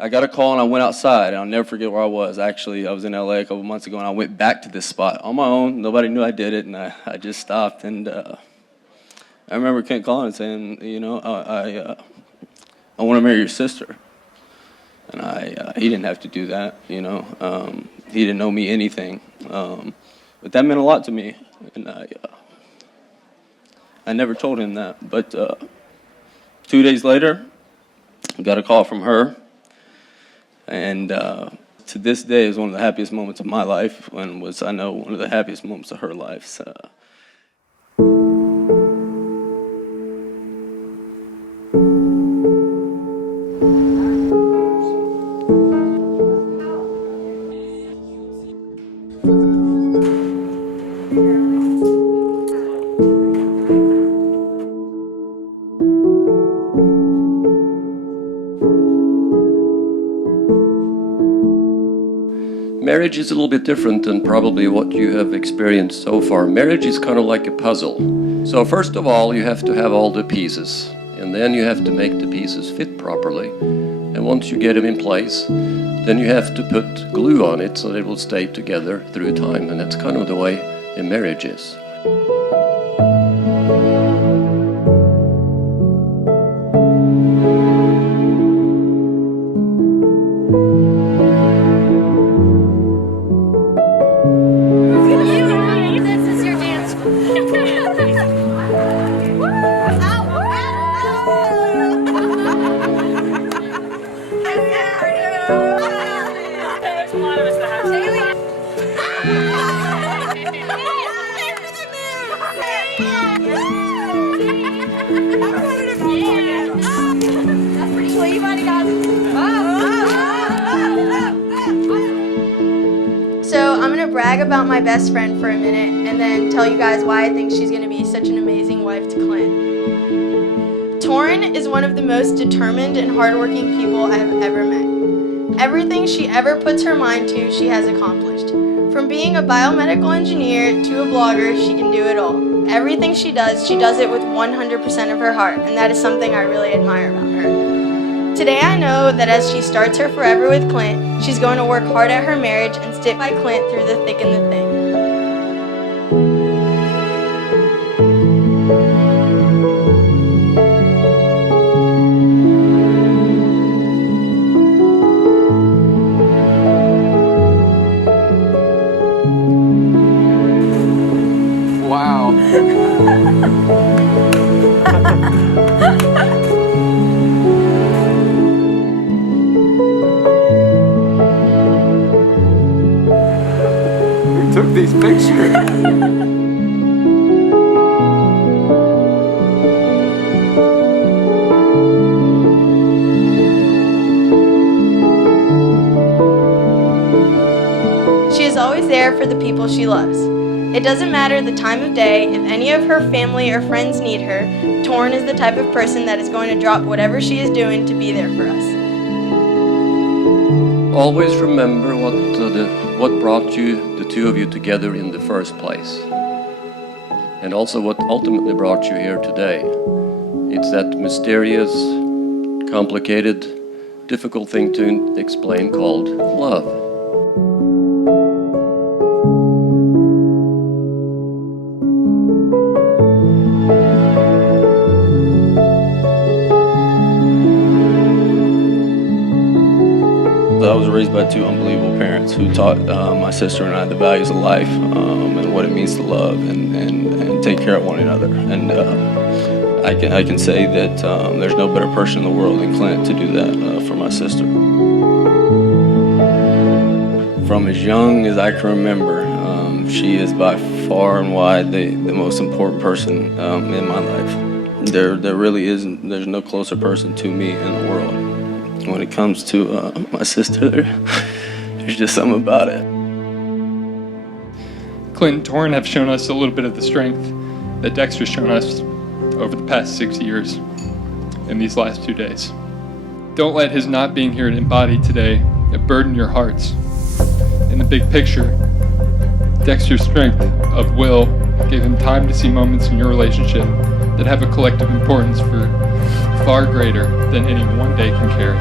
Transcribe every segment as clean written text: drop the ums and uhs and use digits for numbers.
I got a call and I went outside, and I'll never forget where I was. Actually, I was in LA a couple months ago, and I went back to this spot on my own. Nobody knew I did it, and I just stopped. And I remember Kent calling and saying, I want to marry your sister. And he didn't have to do that, He didn't know me anything. But that meant a lot to me, and I never told him that. But 2 days later, I got a call from her. And to this day is one of the happiest moments of my life, and was, I know, one of the happiest moments of her life. So. Marriage is a little bit different than probably what you have experienced so far. Marriage is kind of like a puzzle. So first of all, you have to have all the pieces, and then you have to make the pieces fit properly. And once you get them in place, then you have to put glue on it so that it will stay together through time. And that's kind of the way a marriage is. So I'm going to brag about my best friend for a minute and then tell you guys why I think she's going to be such an amazing wife to Clint. Torunn is one of the most determined and hardworking people I have ever met. Everything she ever puts her mind to, she has accomplished. From being a biomedical engineer to a blogger, she can do it all. Everything she does it with 100% of her heart, and that is something I really admire about her. Today I know that as she starts her forever with Clint, she's going to work hard at her marriage and stick by Clint through the thick and the thin. Wow. We took these pictures. She is always there for the people she loves. It doesn't matter the time of day, if any of her family or friends need her, Torunn is the type of person that is going to drop whatever she is doing to be there for us. Always remember what brought you, the two of you, together in the first place. And also what ultimately brought you here today. It's that mysterious, complicated, difficult thing to explain called love. I was raised by two unbelievable parents who taught my sister and I the values of life and what it means to love and take care of one another. And I can say that there's no better person in the world than Clint to do that for my sister. From as young as I can remember, she is by far and wide the most important person in my life. There really isn't, there's no closer person to me in the world. When it comes to my sister, there's just something about it. Clint and Torunn have shown us a little bit of the strength that Dexter's shown us over the past 6 years and these last 2 days. Don't let his not being here to embody today burden your hearts. In the big picture, Dexter's strength of will gave him time to see moments in your relationship that have a collective importance for far greater than any one day can carry.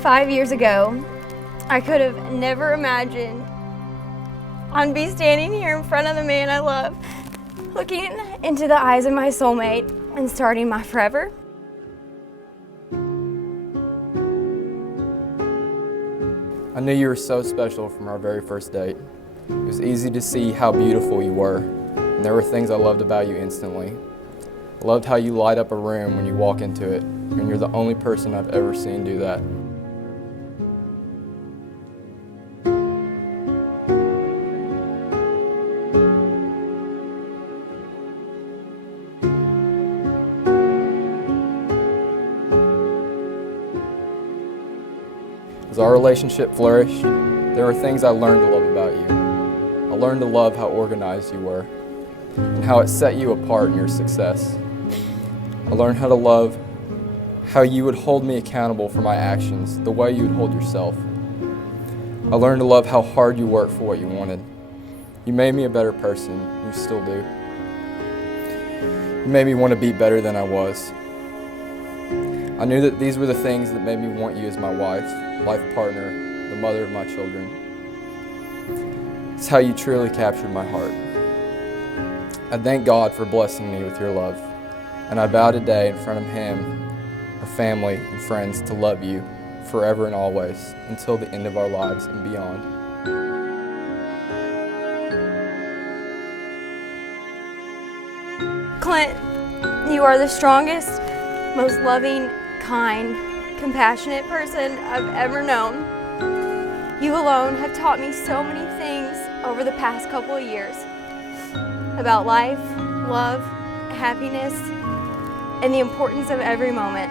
5 years ago, I could have never imagined I'd be standing here in front of the man I love, looking into the eyes of my soulmate and starting my forever. I knew you were so special from our very first date. It was easy to see how beautiful you were, and there were things I loved about you instantly. I loved how you light up a room when you walk into it, and you're the only person I've ever seen do that. As our relationship flourished, there were things I learned to love about you. I learned to love how organized you were and how it set you apart in your success. I learned how to love how you would hold me accountable for my actions, the way you would hold yourself. I learned to love how hard you worked for what you wanted. You made me a better person. You still do. You made me want to be better than I was. I knew that these were the things that made me want you as my wife partner, the mother of my children. It's how you truly captured my heart. I thank God for blessing me with your love, and I vow today in front of Him, our family, and friends to love you forever and always until the end of our lives and beyond. Clint, you are the strongest, most loving, kind, compassionate person I've ever known. You alone have taught me so many things over the past couple of years about life, love, happiness, and the importance of every moment.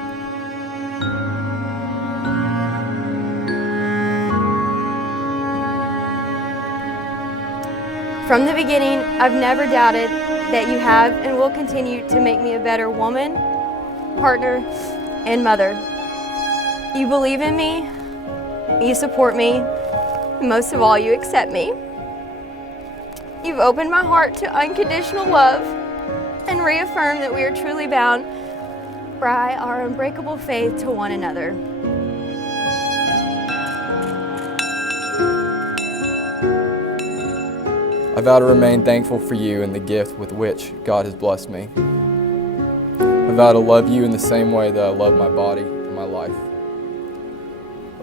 From the beginning, I've never doubted that you have and will continue to make me a better woman, partner, and mother. You believe in me, you support me, and most of all, you accept me. You've opened my heart to unconditional love and reaffirmed that we are truly bound by our unbreakable faith to one another. I vow to remain thankful for you and the gift with which God has blessed me. I vow to love you in the same way that I love my body and my life.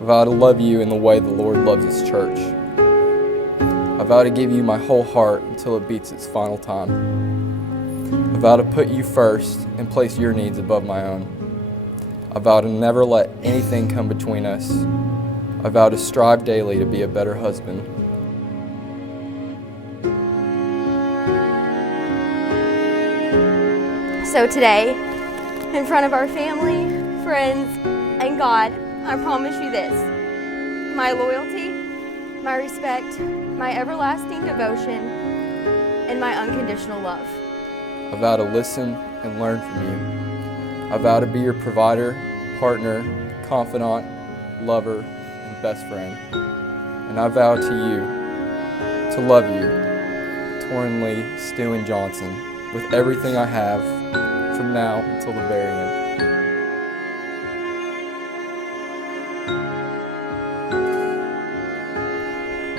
I vow to love you in the way the Lord loves His church. I vow to give you my whole heart until it beats its final time. I vow to put you first and place your needs above my own. I vow to never let anything come between us. I vow to strive daily to be a better husband. So today, in front of our family, friends, and God, I promise you this: my loyalty, my respect, my everlasting devotion, and my unconditional love. I vow to listen and learn from you. I vow to be your provider, partner, confidant, lover, and best friend. And I vow to you to love you, Torunn Lee, Stu, and Johnson, with everything I have from now until the very end.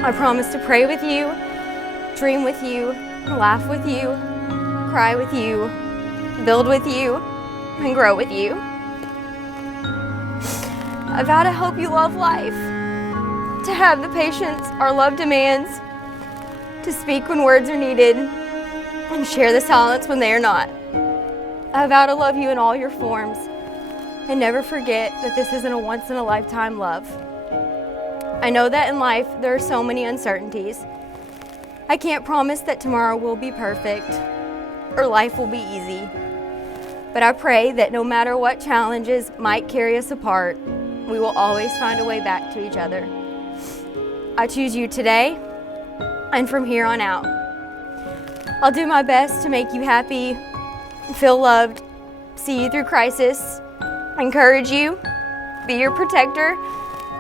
I promise to pray with you, dream with you, laugh with you, cry with you, build with you, and grow with you. I vow to help you love life, to have the patience our love demands, to speak when words are needed, and share the silence when they are not. I vow to love you in all your forms, and never forget that this isn't a once-in-a-lifetime love. I know that in life there are so many uncertainties. I can't promise that tomorrow will be perfect or life will be easy. But I pray that no matter what challenges might carry us apart, we will always find a way back to each other. I choose you today and from here on out. I'll do my best to make you happy, feel loved, see you through crisis, encourage you, be your protector,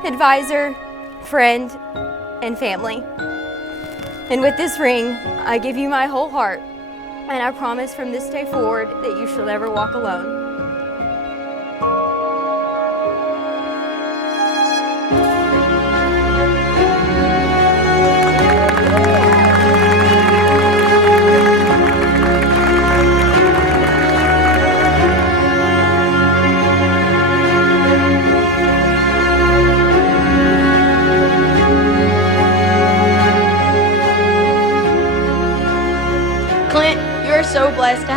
advisor, friend, and family. And with this ring, I give you my whole heart, and I promise from this day forward that you shall never walk alone.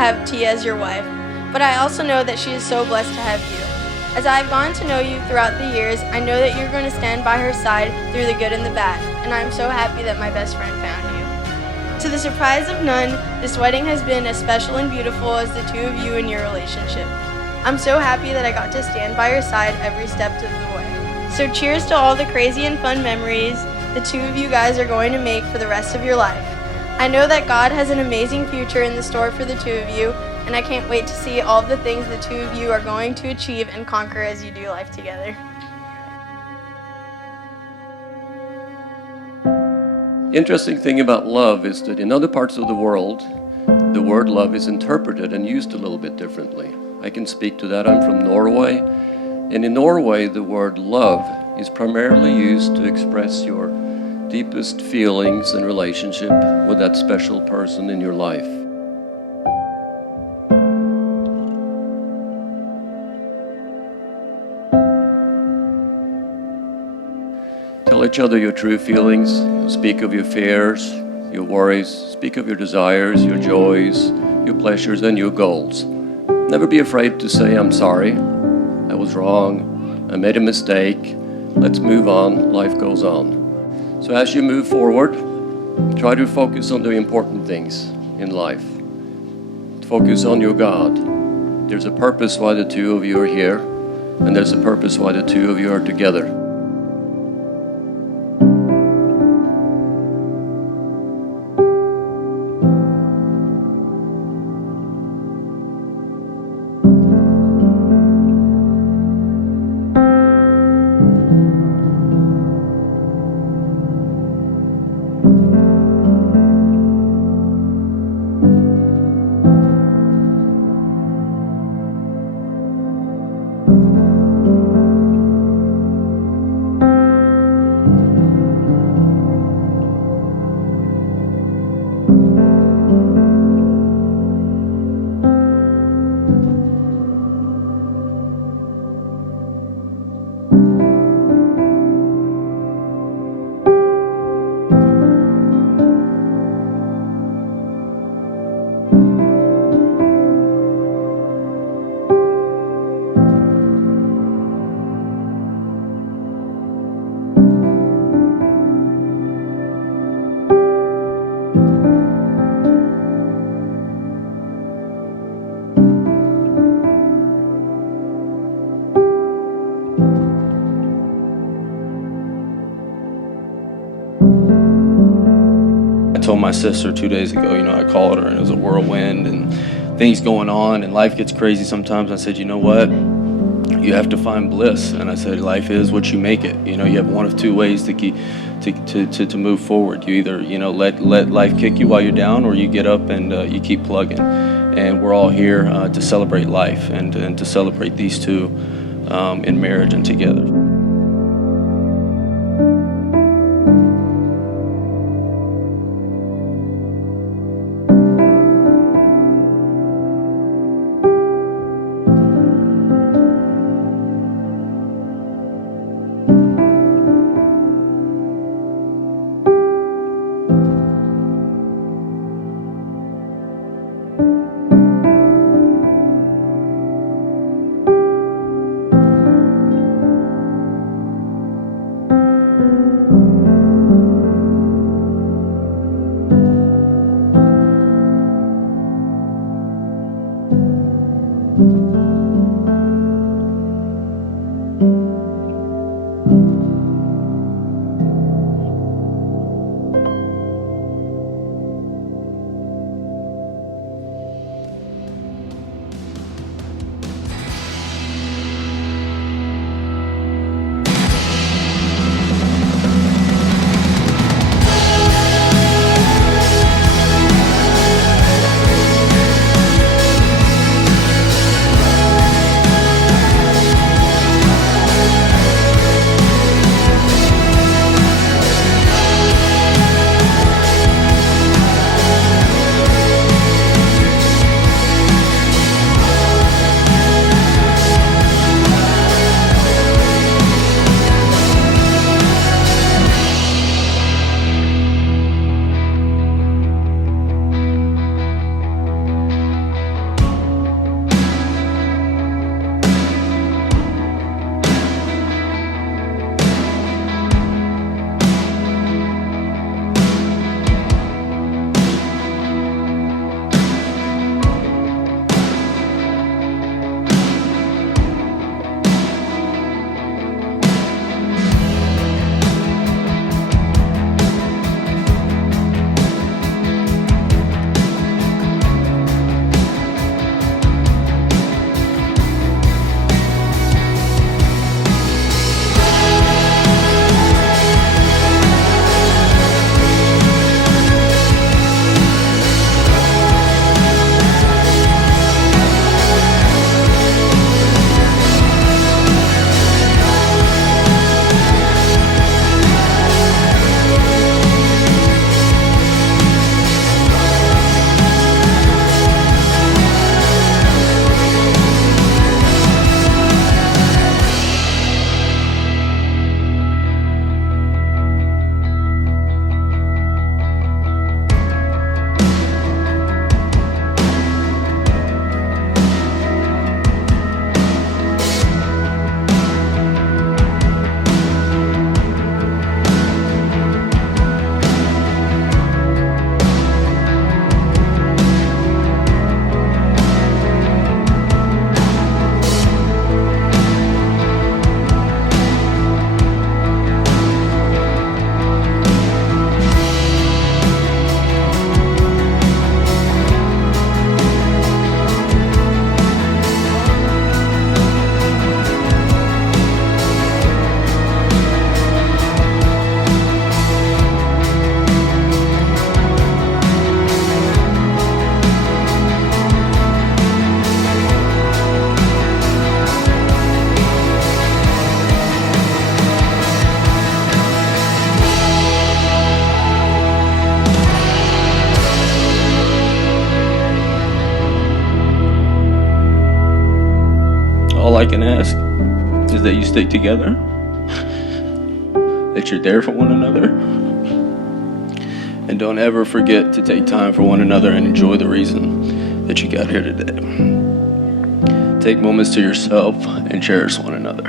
have T as your wife, but I also know that she is so blessed to have you. As I have gotten to know you throughout the years, I know that you're going to stand by her side through the good and the bad, and I am so happy that my best friend found you. To the surprise of none, this wedding has been as special and beautiful as the two of you in your relationship. I'm so happy that I got to stand by your side every step of the way. So cheers to all the crazy and fun memories the two of you guys are going to make for the rest of your life. I know that God has an amazing future in the store for the two of you, and I can't wait to see all the things the two of you are going to achieve and conquer as you do life together. Interesting thing about love is that in other parts of the world, the word love is interpreted and used a little bit differently. I can speak to that. I'm from Norway, and in Norway, the word love is primarily used to express your deepest feelings and relationship with that special person in your life. Tell each other your true feelings. Speak of your fears, your worries. Speak of your desires, your joys, your pleasures, and your goals. Never be afraid to say, I'm sorry, I was wrong, I made a mistake, let's move on, life goes on. So as you move forward, try to focus on the important things in life. Focus on your God. There's a purpose why the two of you are here, and there's a purpose why the two of you are together. I told my sister 2 days ago, I called her and it was a whirlwind and things going on and life gets crazy sometimes. I said, you know what? You have to find bliss. And I said, life is what you make it. You have one of two ways to move forward. You either, let life kick you while you're down, or you get up and you keep plugging. And we're all here to celebrate life and to celebrate these two in marriage and together. all I can ask is that you stick together, that you're there for one another, and don't ever forget to take time for one another and enjoy the reason that you got here today. Take moments to yourself and cherish one another.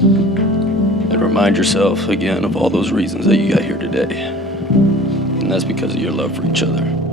And remind yourself again of all those reasons that you got here today. And that's because of your love for each other.